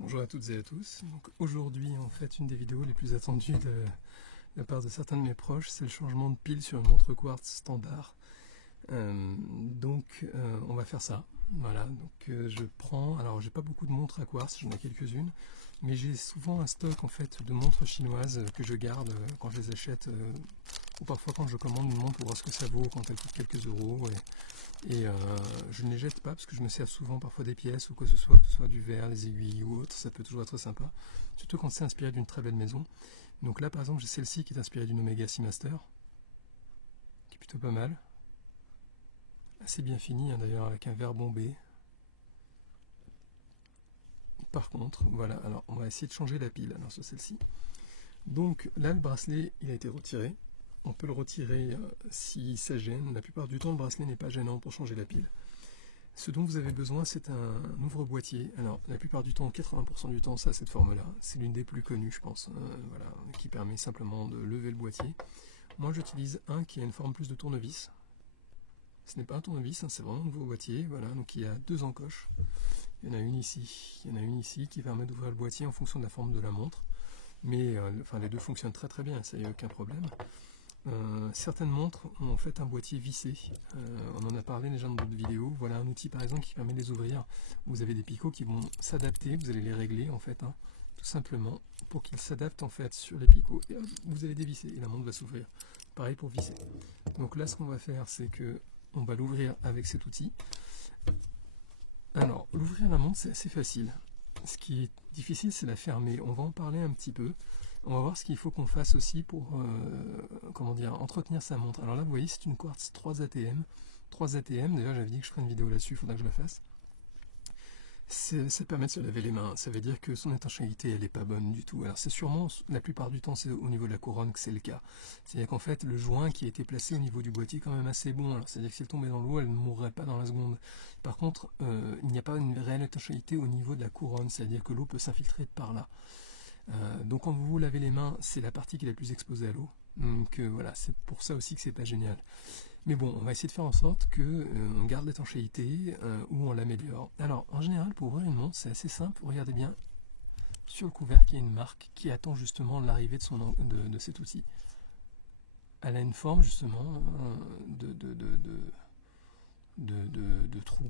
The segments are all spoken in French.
Bonjour à toutes et à tous. Donc aujourd'hui, en fait, une des vidéos les plus attendues de la part de certains de mes proches, c'est le changement de pile sur une montre quartz standard. On va faire ça. Voilà, je prends, alors j'ai pas beaucoup de montres à quartz, j'en ai quelques-unes, mais j'ai souvent un stock en fait de montres chinoises que je garde quand je les achète, ou parfois quand je commande une montre pour voir ce que ça vaut quand elle coûte quelques euros. Je ne les jette pas parce que je me sers souvent parfois des pièces ou que ce soit du verre, des aiguilles ou autre, ça peut toujours être sympa, surtout quand c'est inspiré d'une très belle maison. Donc là par exemple j'ai celle-ci qui est inspirée d'une Omega Seamaster, qui est plutôt pas mal, assez bien finie d'ailleurs avec un verre bombé. Par contre, voilà, alors on va essayer de changer la pile alors sur celle-ci. Donc là le bracelet il a été retiré, on peut le retirer si ça gêne, la plupart du temps le bracelet n'est pas gênant pour changer la pile. Ce dont vous avez besoin, c'est un ouvre-boîtier. Alors, la plupart du temps, 80% du temps, ça, cette forme-là, c'est l'une des plus connues, je pense, voilà, qui permet simplement de lever le boîtier. Moi, j'utilise un qui a une forme plus de tournevis. Ce n'est pas un tournevis, c'est vraiment un nouveau boîtier, voilà, donc il y a deux encoches. Il y en a une ici qui permet d'ouvrir le boîtier en fonction de la forme de la montre. Mais, les deux fonctionnent très très bien, ça n'y a aucun problème. Certaines montres ont en fait un boîtier vissé, on en a parlé déjà dans d'autres vidéos. Voilà un outil par exemple qui permet de les ouvrir. Vous avez des picots qui vont s'adapter, vous allez les régler en fait, tout simplement pour qu'ils s'adaptent en fait sur les picots. Et hop, vous allez dévisser et la montre va s'ouvrir. Pareil pour visser. Donc là ce qu'on va faire c'est que on va l'ouvrir avec cet outil. Alors l'ouvrir la montre c'est assez facile. Ce qui est difficile c'est la fermer. On va en parler un petit peu. On va voir ce qu'il faut qu'on fasse aussi pour entretenir sa montre. Alors là, vous voyez, c'est une Quartz 3 ATM. 3 ATM, d'ailleurs, j'avais dit que je ferais une vidéo là-dessus, il faudra que je la fasse. Ça permet de se laver les mains. Ça veut dire que son étanchéité, elle n'est pas bonne du tout. Alors c'est sûrement, la plupart du temps, c'est au niveau de la couronne que c'est le cas. C'est-à-dire qu'en fait, le joint qui a été placé au niveau du boîtier est quand même assez bon. Alors c'est-à-dire que si elle tombait dans l'eau, elle ne mourrait pas dans la seconde. Par contre, il n'y a pas une réelle étanchéité au niveau de la couronne. C'est-à-dire que l'eau peut s'infiltrer par là. Donc quand vous vous lavez les mains, c'est la partie qui est la plus exposée à l'eau. Donc voilà, c'est pour ça aussi que c'est pas génial. Mais bon, on va essayer de faire en sorte que on garde l'étanchéité ou on l'améliore. Alors en général, pour ouvrir une montre, c'est assez simple. Regardez bien sur le couvercle, il y a une marque qui attend justement l'arrivée de cet outil. Elle a une forme justement de trou.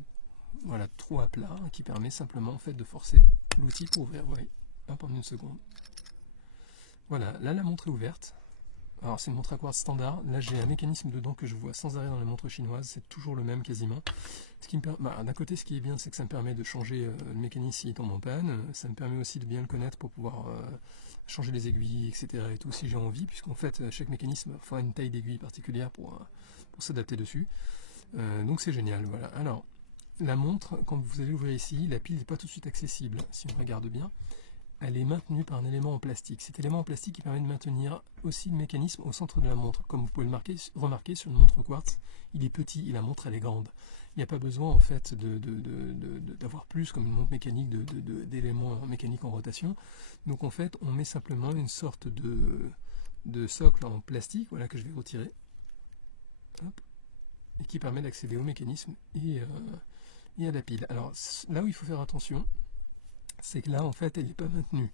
Voilà, trou à plat qui permet simplement en fait de forcer l'outil pour ouvrir. Oui, hop, en une seconde. Voilà, là la montre est ouverte. Alors c'est une montre à quartz standard. Là j'ai un mécanisme dedans que je vois sans arrêt dans les montres chinoises. C'est toujours le même quasiment. D'un côté, ce qui est bien, c'est que ça me permet de changer le mécanisme s'il tombe en panne. Ça me permet aussi de bien le connaître pour pouvoir changer les aiguilles, etc. Et tout si j'ai envie, puisqu'en fait chaque mécanisme fera une taille d'aiguille particulière pour s'adapter dessus. Donc c'est génial. Voilà. Alors la montre, quand vous allez l'ouvrir ici, la pile n'est pas tout de suite accessible. Si on regarde bien, elle est maintenue par un élément en plastique. Cet élément en plastique qui permet de maintenir aussi le mécanisme au centre de la montre. Comme vous pouvez le remarquer sur une montre quartz, il est petit et la montre elle est grande. Il n'y a pas besoin en fait d'avoir plus comme une montre mécanique d'éléments mécaniques en rotation. Donc en fait on met simplement une sorte de socle en plastique, voilà, que je vais retirer. Hop, et qui permet d'accéder au mécanisme et à la pile. Alors là où il faut faire attention, c'est que là en fait elle n'est pas maintenue.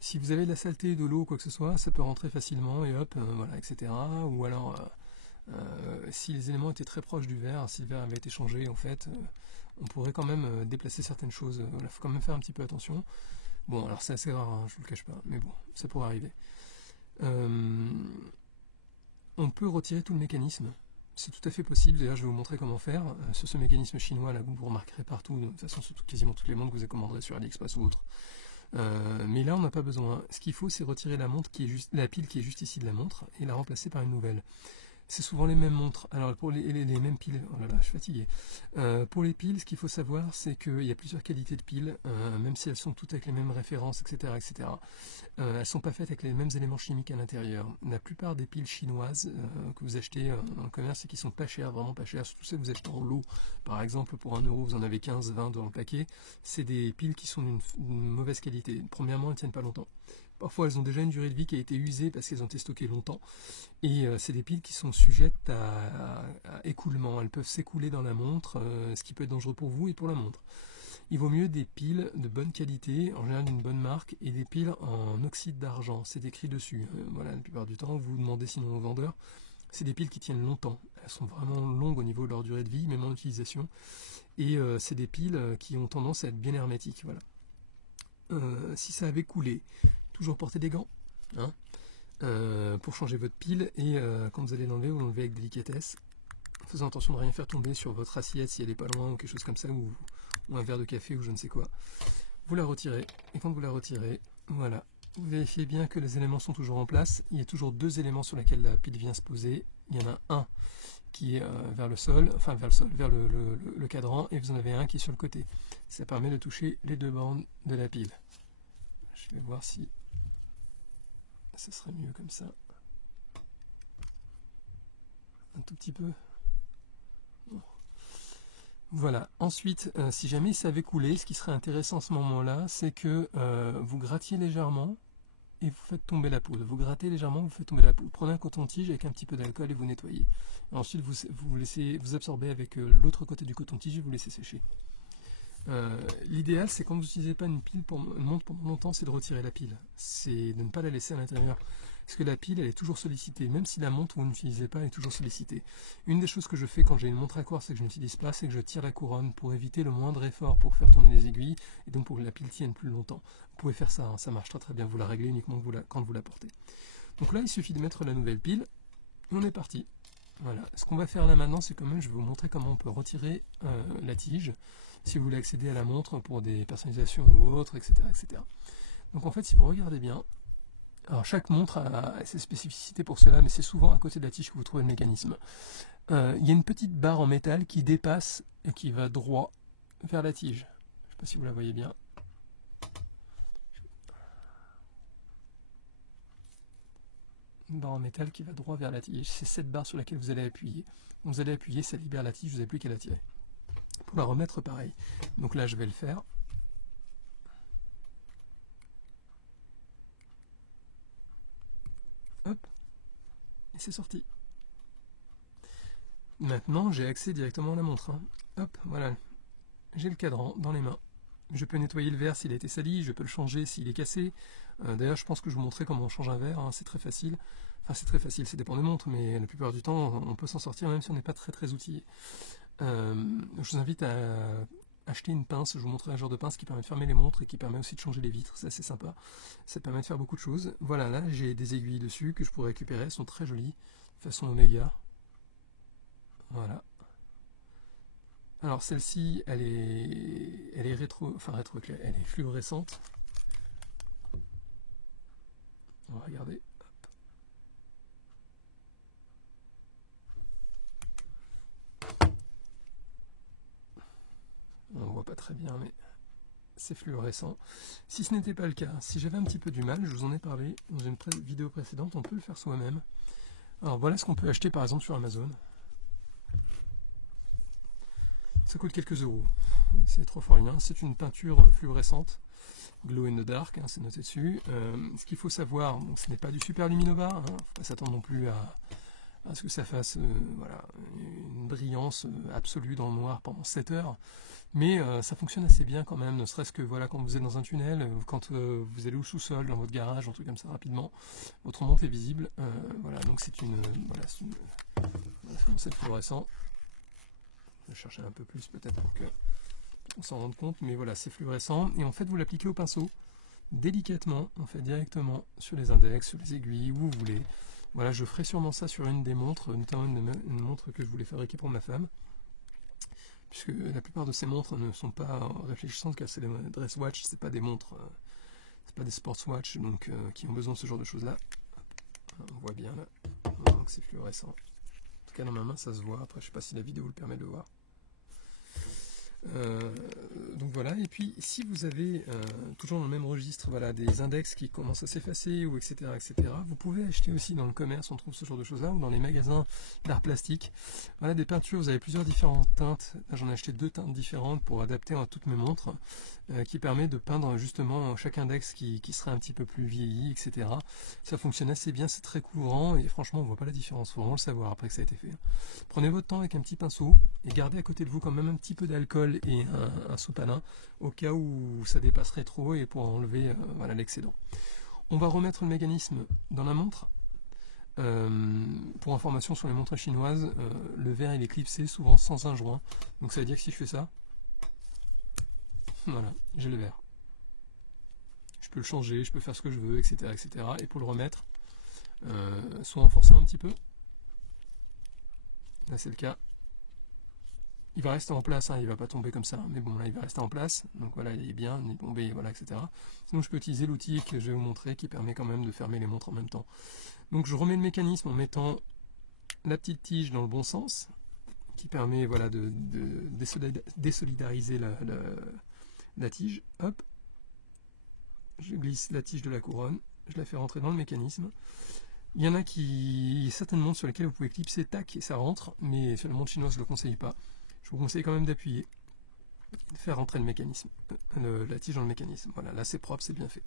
Si vous avez de la saleté, de l'eau, quoi que ce soit, ça peut rentrer facilement et hop, voilà, etc. Ou alors si les éléments étaient très proches du verre, si le verre avait été changé en fait, on pourrait quand même déplacer certaines choses. Voilà, faut quand même faire un petit peu attention. Bon, alors c'est assez rare, hein, je vous le cache pas, mais bon, ça pourrait arriver. On peut retirer tout le mécanisme. C'est tout à fait possible, d'ailleurs je vais vous montrer comment faire. Sur ce mécanisme chinois là, vous remarquerez partout, de toute façon sur quasiment toutes les montres que vous commanderez sur AliExpress ou autre. Mais là on n'a pas besoin. Ce qu'il faut c'est retirer la pile qui est juste ici de la montre et la remplacer par une nouvelle. C'est souvent les mêmes montres. Alors pour les mêmes piles, oh là là, je suis fatigué. Pour les piles, ce qu'il faut savoir, c'est qu'il y a plusieurs qualités de piles, même si elles sont toutes avec les mêmes références, etc., etc. Elles ne sont pas faites avec les mêmes éléments chimiques à l'intérieur. La plupart des piles chinoises que vous achetez en commerce et qui sont pas chères, vraiment pas chères, surtout celles que vous achetez en lot, par exemple pour 1 euro, vous en avez 15, 20 dans le paquet, c'est des piles qui sont d'une mauvaise qualité. Premièrement, elles ne tiennent pas longtemps. Parfois, elles ont déjà une durée de vie qui a été usée parce qu'elles ont été stockées longtemps. Et c'est des piles qui sont sujettes à écoulement. Elles peuvent s'écouler dans la montre, ce qui peut être dangereux pour vous et pour la montre. il vaut mieux des piles de bonne qualité, en général d'une bonne marque, et des piles en oxyde d'argent, c'est écrit dessus. Voilà, la plupart du temps, vous demandez sinon au vendeur, c'est des piles qui tiennent longtemps, elles sont vraiment longues au niveau de leur durée de vie, même en utilisation, et c'est des piles qui ont tendance à être bien hermétiques, voilà. Si ça avait coulé, toujours porter des gants, hein, pour changer votre pile, et quand vous allez l'enlever, vous l'enlevez avec délicatesse, faisant attention de ne rien faire tomber sur votre assiette si elle n'est pas loin ou quelque chose comme ça, ou un verre de café ou je ne sais quoi. Vous la retirez, et quand vous la retirez, voilà, vous vérifiez bien que les éléments sont toujours en place. Il y a toujours deux éléments sur lesquels la pile vient se poser. Il y en a un qui est vers le sol, enfin vers le cadran, et vous en avez un qui est sur le côté. Ça permet de toucher les deux bornes de la pile. Je vais voir si ça serait mieux comme ça. Un tout petit peu. Voilà, ensuite, si jamais ça avait coulé, ce qui serait intéressant à ce moment-là, c'est que vous grattiez légèrement et vous faites tomber la poudre. Vous grattez légèrement, vous faites tomber la poudre. Prenez un coton-tige avec un petit peu d'alcool et vous nettoyez. Et ensuite, vous absorbez avec l'autre côté du coton-tige et vous laissez sécher. L'idéal, c'est quand vous n'utilisez pas une montre pendant longtemps, c'est de retirer la pile. C'est de ne pas la laisser à l'intérieur. Parce que la pile, elle est toujours sollicitée. Même si la montre, vous n'utilisez pas, elle est toujours sollicitée. Une des choses que je fais quand j'ai une montre à quartz et que je n'utilise pas, c'est que je tire la couronne pour éviter le moindre effort pour faire tourner les aiguilles et donc pour que la pile tienne plus longtemps. Vous pouvez faire ça, hein, ça marche très très bien. Vous la réglez uniquement quand vous la portez. Donc là, il suffit de mettre la nouvelle pile. On est parti. Voilà. Ce qu'on va faire là maintenant, c'est quand même, je vais vous montrer comment on peut retirer la tige si vous voulez accéder à la montre pour des personnalisations ou autres, etc., etc. Donc en fait, si vous regardez bien, alors chaque montre a ses spécificités pour cela, mais c'est souvent à côté de la tige que vous trouvez le mécanisme. Il y a une petite barre en métal qui dépasse et qui va droit vers la tige. Je ne sais pas si vous la voyez bien. Une barre en métal qui va droit vers la tige. C'est cette barre sur laquelle vous allez appuyer. Vous allez appuyer, ça libère la tige, vous n'avez plus qu'à la tirer. Pour la remettre, pareil. Donc là, je vais le faire. Hop, et c'est sorti. Maintenant, j'ai accès directement à la montre. Hein. Hop, voilà. J'ai le cadran dans les mains. Je peux nettoyer le verre s'il a été sali, je peux le changer s'il est cassé. D'ailleurs, je pense que je vous montrerai comment on change un verre, hein. C'est très facile. Enfin, c'est très facile, ça dépend des montres, mais la plupart du temps, on peut s'en sortir même si on n'est pas très très outillé. Je vous invite à acheter une pince, je vous montrerai un genre de pince qui permet de fermer les montres et qui permet aussi de changer les vitres, c'est assez sympa. Ça permet de faire beaucoup de choses. Voilà, là j'ai des aiguilles dessus que je pourrais récupérer, elles sont très jolies, façon Omega. Voilà. Alors celle-ci, elle est elle est fluorescente. On va regarder. On voit pas très bien, mais c'est fluorescent. Si ce n'était pas le cas, si j'avais un petit peu du mal, je vous en ai parlé dans une vidéo précédente, on peut le faire soi-même. Alors voilà ce qu'on peut acheter par exemple sur Amazon. Ça coûte quelques euros, c'est trop fort rien. C'est une peinture fluorescente, glow in the dark, hein, c'est noté dessus. Ce qu'il faut savoir, donc, ce n'est pas du super luminova, hein, faut pas s'attendre non plus à ce que ça fasse voilà, une brillance absolue dans le noir pendant 7 heures. Mais ça fonctionne assez bien quand même, ne serait-ce que voilà, quand vous êtes dans un tunnel, quand vous allez au sous-sol, dans votre garage, un truc comme ça rapidement, votre montre est visible. Voilà, donc c'est une... Voilà, c'est fluorescent. Je vais chercher un peu plus peut-être pour qu'on s'en rende compte, mais voilà, c'est fluorescent. Et en fait, vous l'appliquez au pinceau, délicatement, en fait, directement sur les index, sur les aiguilles, où vous voulez. Voilà, je ferai sûrement ça sur une des montres, notamment une montre que je voulais fabriquer pour ma femme. Puisque la plupart de ces montres ne sont pas réfléchissantes, car c'est des dress watch, c'est pas des montres, c'est pas des sports watch, donc qui ont besoin de ce genre de choses là. On voit bien là, donc c'est fluorescent. En tout cas dans ma main ça se voit, après je sais pas si la vidéo le permet de le voir. Donc voilà, et puis si vous avez toujours dans le même registre, voilà, des index qui commencent à s'effacer ou etc., vous pouvez acheter aussi dans le commerce, on trouve ce genre de choses là, ou dans les magasins d'art plastique. Voilà, des peintures, vous avez plusieurs différentes teintes. J'en ai acheté 2 teintes différentes pour adapter à toutes mes montres, qui permet de peindre justement chaque index qui serait un petit peu plus vieilli, etc. Ça fonctionne assez bien, c'est très courant et franchement on voit pas la différence, il faut vraiment le savoir après que ça a été fait. Prenez votre temps avec un petit pinceau et gardez à côté de vous quand même un petit peu d'alcool colle et un sopalin au cas où ça dépasserait trop et pour enlever voilà, l'excédent. On va remettre le mécanisme dans la montre. Pour information sur les montres chinoises, le verre il est clipsé souvent sans un joint. Donc ça veut dire que si je fais ça, voilà, j'ai le verre. Je peux le changer, je peux faire ce que je veux, etc. etc. Et pour le remettre, soit en forçant un petit peu, là c'est le cas, il va rester en place, hein, il ne va pas tomber comme ça, mais bon là il va rester en place, donc voilà il est bien, il est tombé, voilà, etc. Sinon je peux utiliser l'outil que je vais vous montrer qui permet quand même de fermer les montres en même temps. Donc je remets le mécanisme en mettant la petite tige dans le bon sens, qui permet voilà, de désolidariser la tige. Hop, je glisse la tige de la couronne, je la fais rentrer dans le mécanisme. Il y en a certaines montres sur lesquelles vous pouvez clipser, tac, et ça rentre, mais sur la montre chinoise je ne le conseille pas. Je vous conseille quand même d'appuyer, de faire rentrer le mécanisme, la tige dans le mécanisme. Voilà, là c'est propre, c'est bien fait.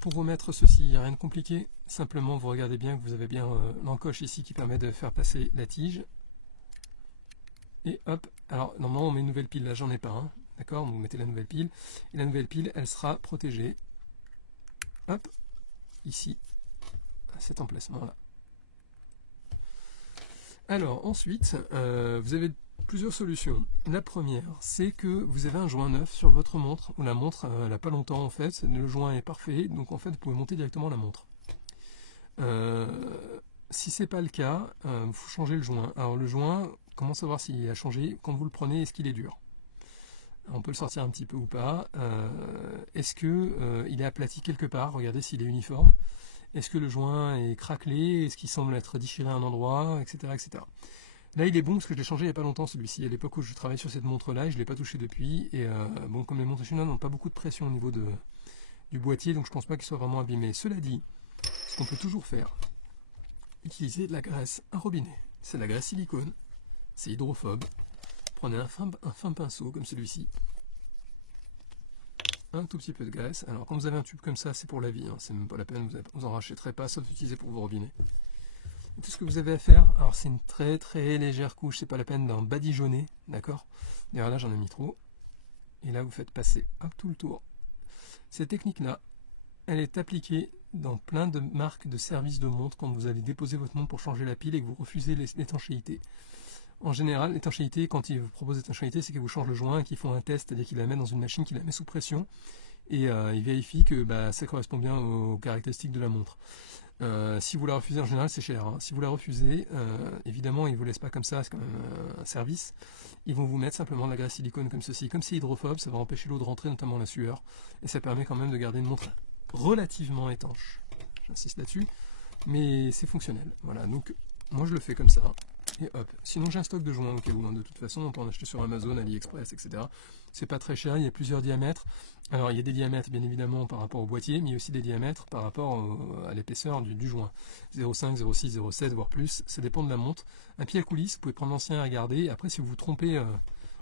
Pour remettre ceci, il n'y a rien de compliqué. Simplement, vous regardez bien que vous avez bien l'encoche ici qui permet de faire passer la tige. Et hop, alors normalement on met une nouvelle pile, là j'en ai pas, hein, d'accord, donc vous mettez la nouvelle pile. Et la nouvelle pile, elle sera protégée. Hop, ici, à cet emplacement-là. Alors ensuite, vous avez plusieurs solutions. La première, c'est que vous avez un joint neuf sur votre montre, ou la montre elle n'a pas longtemps en fait, le joint est parfait, donc en fait vous pouvez monter directement la montre. Si c'est pas le cas, il faut changer le joint. Alors le joint, comment savoir s'il a changé? Quand vous le prenez, est-ce qu'il est dur? On peut le sortir un petit peu ou pas. Est-ce que il est aplati quelque part? Regardez s'il est uniforme. Est-ce que le joint est craquelé? Est-ce qu'il semble être déchiré à un endroit, etc., etc. Là, il est bon parce que je l'ai changé il n'y a pas longtemps celui-ci. À l'époque où je travaillais sur cette montre-là, et je ne l'ai pas touché depuis. Et bon, comme les montres chinoises n'ont pas beaucoup de pression au niveau du boîtier, donc je ne pense pas qu'il soit vraiment abîmé. Cela dit, ce qu'on peut toujours faire, utiliser de la graisse, un robinet. C'est de la graisse silicone, c'est hydrophobe. Prenez un fin pinceau comme celui-ci. Un tout petit peu de graisse. Alors quand vous avez un tube comme ça, c'est pour la vie, hein. C'est même pas la peine, vous en rachèterez pas, sauf d'utiliser pour vos robinets. Et tout ce que vous avez à faire, alors c'est une très très légère couche, c'est pas la peine d'en badigeonner, d'accord? D'ailleurs là j'en ai mis trop. Et là vous faites passer hop, tout le tour. Cette technique-là, elle est appliquée dans plein de marques de services de montres quand vous allez déposer votre montre pour changer la pile et que vous refusez l'étanchéité. En général, l'étanchéité, quand ils vous proposent l'étanchéité, c'est qu'ils vous changent le joint et qu'ils font un test, c'est-à-dire qu'ils la mettent dans une machine, qu'ils la met sous pression et ils vérifient que ça correspond bien aux caractéristiques de la montre. Si vous la refusez, en général c'est cher, hein. Si vous la refusez, évidemment ils ne vous laissent pas comme ça, c'est quand même un service. Ils vont vous mettre simplement de la graisse silicone comme ceci. Comme c'est hydrophobe, ça va empêcher l'eau de rentrer, notamment la sueur, et ça permet quand même de garder une montre relativement étanche. J'insiste là-dessus, mais c'est fonctionnel. Voilà, donc moi je le fais comme ça. Et hop. Sinon j'ai un stock de joints au cas où, hein. De toute façon on peut en acheter sur Amazon, AliExpress, etc. C'est pas très cher, il y a plusieurs diamètres. Alors il y a des diamètres bien évidemment par rapport au boîtier, mais il y a aussi des diamètres par rapport à l'épaisseur du joint. 0,5, 0,6, 0,7, voire plus, ça dépend de la montre. Un pied à coulisse, vous pouvez prendre l'ancien à garder, après si vous vous trompez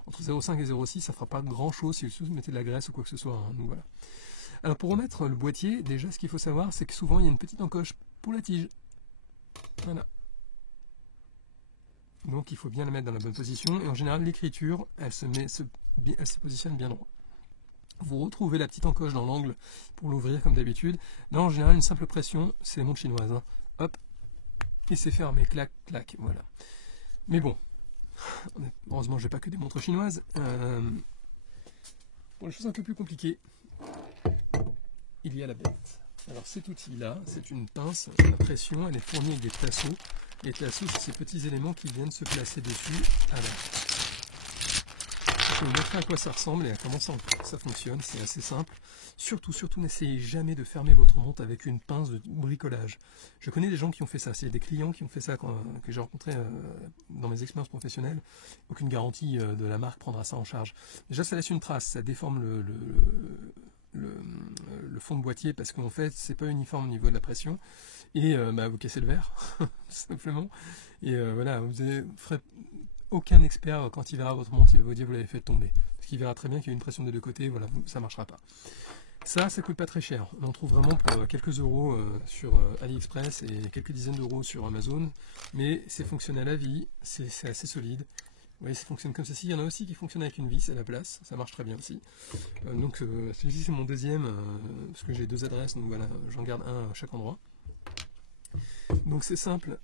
entre 0,5 et 0,6, ça fera pas grand chose si vous mettez de la graisse ou quoi que ce soit, hein. Donc voilà. Alors pour remettre le boîtier, déjà ce qu'il faut savoir, c'est que souvent il y a une petite encoche pour la tige. Voilà. Donc il faut bien la mettre dans la bonne position. Et en général, l'écriture, elle se positionne bien droit. Vous retrouvez la petite encoche dans l'angle pour l'ouvrir comme d'habitude. Là, en général, une simple pression, c'est les montres chinoises, hein. Hop, et c'est fermé, clac, clac, voilà. Mais bon, heureusement, je n'ai pas que des montres chinoises. Pour les choses un peu plus compliquées, il y a la bête. Alors cet outil-là, c'est une pince, la pression, elle est fournie avec des tasseaux. Les tasseaux, c'est ces petits éléments qui viennent se placer dessus. Alors, je vais vous montrer à quoi ça ressemble et à comment ça fonctionne. C'est assez simple. Surtout, n'essayez jamais de fermer votre montre avec une pince de bricolage. Je connais des gens qui ont fait ça. C'est des clients qui ont fait ça que j'ai rencontrés dans mes expériences professionnelles. Aucune garantie de la marque prendra ça en charge. Déjà, ça laisse une trace. Ça déforme le fond de boîtier parce qu'en fait c'est pas uniforme au niveau de la pression et vous cassez le verre tout simplement et voilà, vous ferez aucun expert quand il verra votre montre, il va vous dire que vous l'avez fait tomber parce qu'il verra très bien qu'il y a une pression des deux côtés, voilà, ça marchera pas. Ça coûte pas très cher, on en trouve vraiment pour quelques euros sur AliExpress et quelques dizaines d'euros sur Amazon, mais c'est fonctionnel à vie, c'est assez solide voyez, ça fonctionne comme ceci. Il y en a aussi qui fonctionnent avec une vis à la place, ça marche très bien aussi. Donc celui-ci c'est mon deuxième, parce que j'ai 2 adresses, donc voilà, j'en garde un à chaque endroit. Donc c'est simple,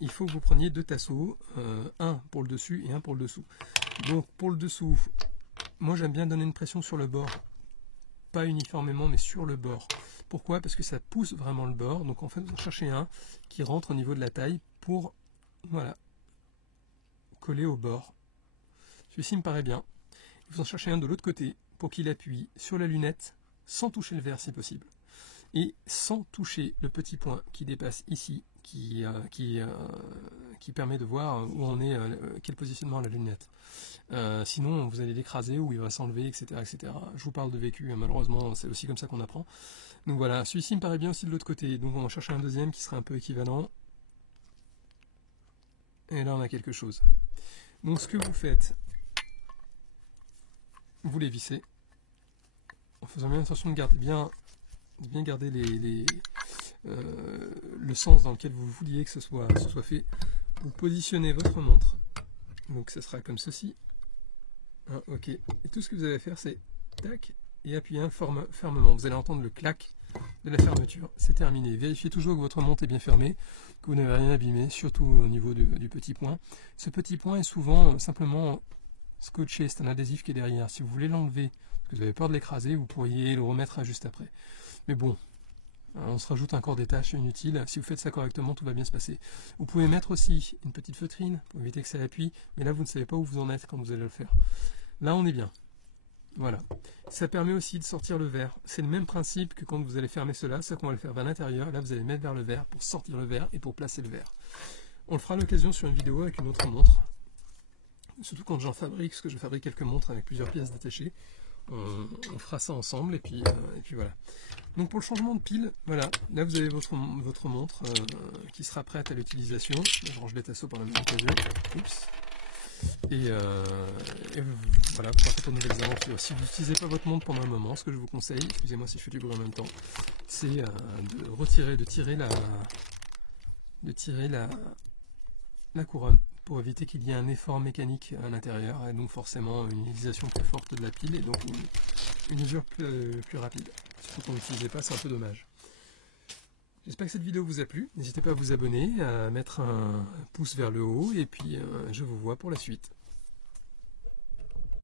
il faut que vous preniez 2 tasseaux, un pour le dessus et un pour le dessous. Donc pour le dessous, moi j'aime bien donner une pression sur le bord, pas uniformément mais sur le bord. Pourquoi? Parce que ça pousse vraiment le bord, donc en fait vous en cherchez un qui rentre au niveau de la taille pour, voilà, coller au bord. Celui-ci me paraît bien. Vous en cherchez un de l'autre côté pour qu'il appuie sur la lunette sans toucher le verre si possible. Et sans toucher le petit point qui dépasse ici, qui permet de voir où on est, quel positionnement a la lunette. Sinon, vous allez l'écraser ou il va s'enlever, etc., etc. Je vous parle de vécu, hein, malheureusement, c'est aussi comme ça qu'on apprend. Donc voilà, celui-ci me paraît bien aussi de l'autre côté. Donc on va chercher un deuxième qui serait un peu équivalent. Et là, on a quelque chose. Donc ce que vous faites, vous les vissez, en faisant bien attention de bien garder le sens dans lequel vous vouliez que ce soit fait. Vous positionnez votre montre, donc ce sera comme ceci. Hein, ok. Et tout ce que vous allez faire, c'est tac, et appuyer fermement. Vous allez entendre le clac de la fermeture. C'est terminé. Vérifiez toujours que votre montre est bien fermée, que vous n'avez rien abîmé, surtout au niveau du petit point. Ce petit point est souvent simplement scotché, c'est un adhésif qui est derrière. Si vous voulez l'enlever, parce que vous avez peur de l'écraser, vous pourriez le remettre juste après. Mais bon, on se rajoute encore des tâches inutiles. Si vous faites ça correctement, tout va bien se passer. Vous pouvez mettre aussi une petite feutrine pour éviter que ça appuie, mais là vous ne savez pas où vous en êtes quand vous allez le faire. Là on est bien. Voilà. Ça permet aussi de sortir le verre. C'est le même principe que quand vous allez fermer cela, c'est qu'on va le faire vers l'intérieur. Là vous allez mettre vers le verre pour sortir le verre et pour placer le verre. On le fera à l'occasion sur une vidéo avec une autre montre. Surtout quand j'en fabrique, parce que je fabrique quelques montres avec plusieurs pièces détachées. On fera ça ensemble et puis voilà. Donc pour le changement de pile, voilà, là vous avez votre montre qui sera prête à l'utilisation. Je range les tasseaux par la même occasion. Oups. Et voilà, vous partez pour de nouvelles aventures. Si vous n'utilisez pas votre montre pendant un moment, ce que je vous conseille, excusez-moi si je fais du bruit en même temps, c'est de tirer la couronne pour éviter qu'il y ait un effort mécanique à l'intérieur et donc forcément une utilisation plus forte de la pile et donc une usure plus rapide. Surtout qu'on n'utilisait pas, c'est un peu dommage. J'espère que cette vidéo vous a plu. N'hésitez pas à vous abonner, à mettre un pouce vers le haut et puis je vous vois pour la suite.